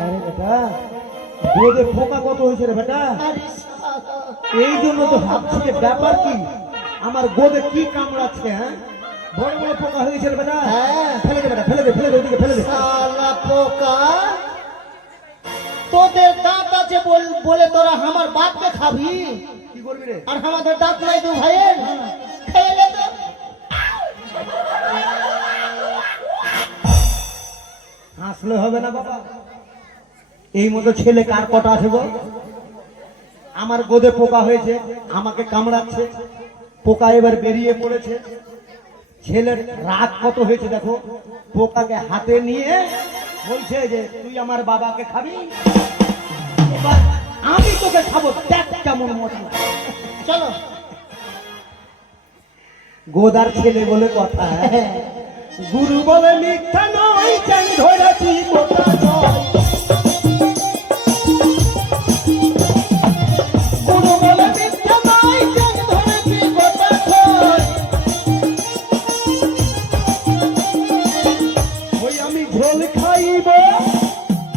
আরে বেটা গোদে পোকা কত হয়েছে রে বেটা? এই জন্য তো ভাবছি যে ব্যাপার কি, আমার গোদে কি কামড়াচ্ছে? হ্যাঁ, বড় বড় পোকা হয়েছে রে বেটা। হ্যাঁ ফেলে দে বেটা, ফেলে দে, ফেলে দে, ওদিকে ফেলে দে। শালা পোকা, তোদের দাঁত আছে বলে তোরা আমার বাপকে খাবি, কি করবি রে? আর আমাদের দাঁত নাই তো ভাইয়ের, খেয়ে নে তো। হাসলে হবে না বাবা, এই মতো ছেলে কার কটা আছে গো? আমার গোদে পোকা হয়েছে, আমাকে কামড়াচ্ছে, পোকা এবার বেরিয়ে পড়েছে। ছেলের রাগ কত হয়েছে দেখো, পোকাকে হাতে নিয়ে বলছে যে তুই আমার বাবাকে খাবি, এবার আমি তোকে খাবো, দেখ কেমন মজা। চলো, গোদার ছেলে বলে কথা, গুরু বলে মিথ্যা নয়, চাই ধরেছি পোকা নয়। গুরু বলে মিথ্যা নয়, চাই ধরেছি পোকা নয়। ওই আমি ঝোল খাইব,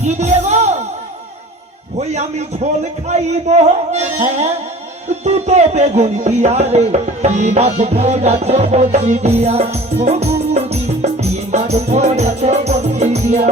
কি দিয়ে গো? ওই আমি ঝোল খাইব, হ্যাঁ, দুটো বেগুন দিয়া রে, কি মাছ ধরেছো বলছি দিয়া, ও গুরুজি, কি মাছ ধরেছো বলছি দিয়া।